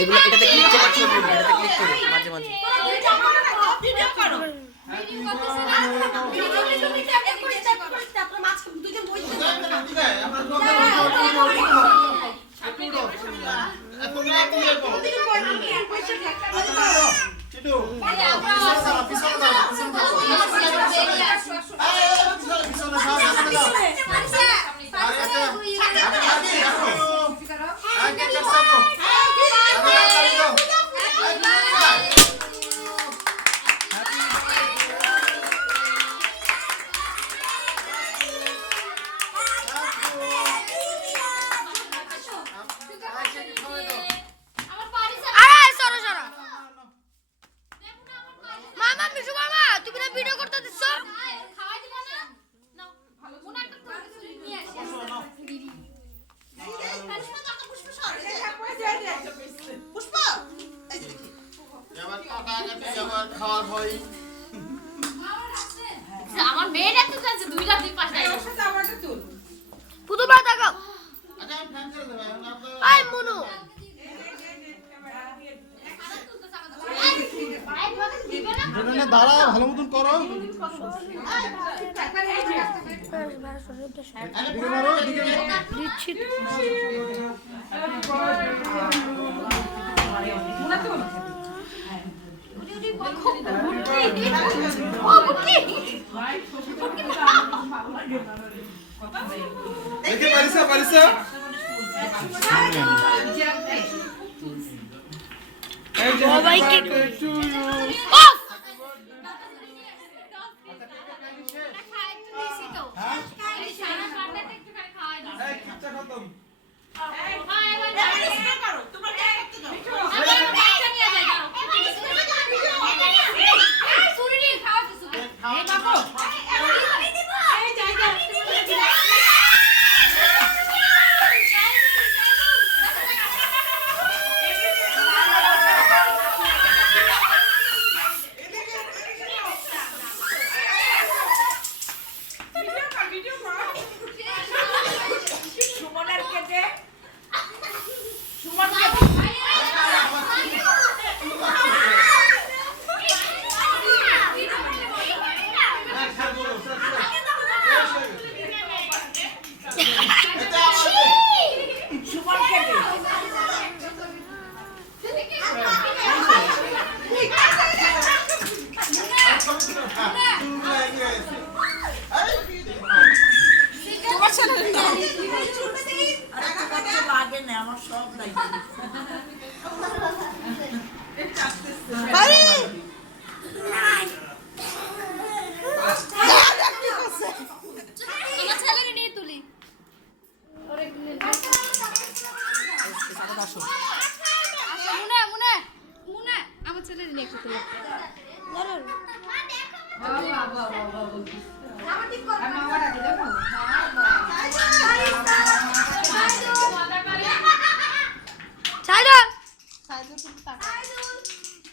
এগুলো এটাতে ক্লিক করে ছোট করুন, এটাতে ক্লিক করুন মাঝে মাঝে। ভিডিও করো। আমার মেয়ের এত কাছে 2 লাখ 5 টাকা সাথে আমারটা তুল পুতুল বা তাকাও। আচ্ছা আমি ফ্যান করে দেব এখন আপনি আই মনু জেনে দাঁড়া ভালো মতন করো। দিকে মারো দিকে দিচ্ছি দেখে পারিসা পারিসা সবাইকে অফ এই কিচ্ছা খতম।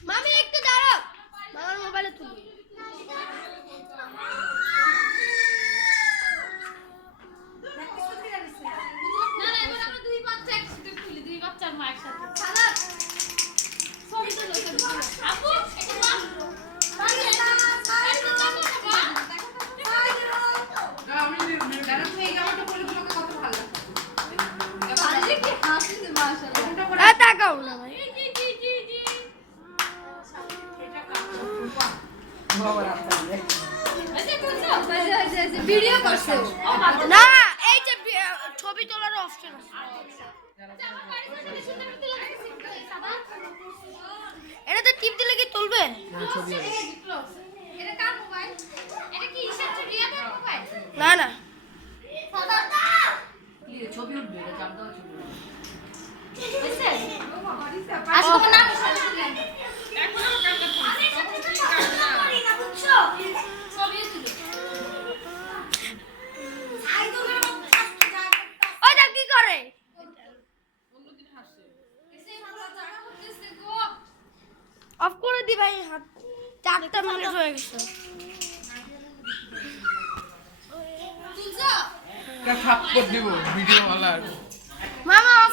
মামি একটু দাঁড়াও, মামার মোবাইলে তুলি। তাকাও না ভাই, ভিডিও করছো না এই যে ছবি তোলার অপশন আছে, এটাতে টিপ দিলে কি তুলবে? এটা কার মোবাইল? এটা কি ইশাত রিয়াদের মোবাইল? না না ছবি উঠবে, এটা জানতে হবে ছবি বুঝছে? আজকে তোমার নাম শুনলেন এখন আমার কাছে করি না বুঝছো? ছবি তুলো ওই দেখ কি করে, অন্যদিন হাসে এসে ভালো জায়গা করতেছে গো। অফ করে দি ভাই, হাত 4টা মিনিট হয়ে গেছে। তুলছো থাপ্পড় দিব ভিডিও ওয়ালার। মামা অফ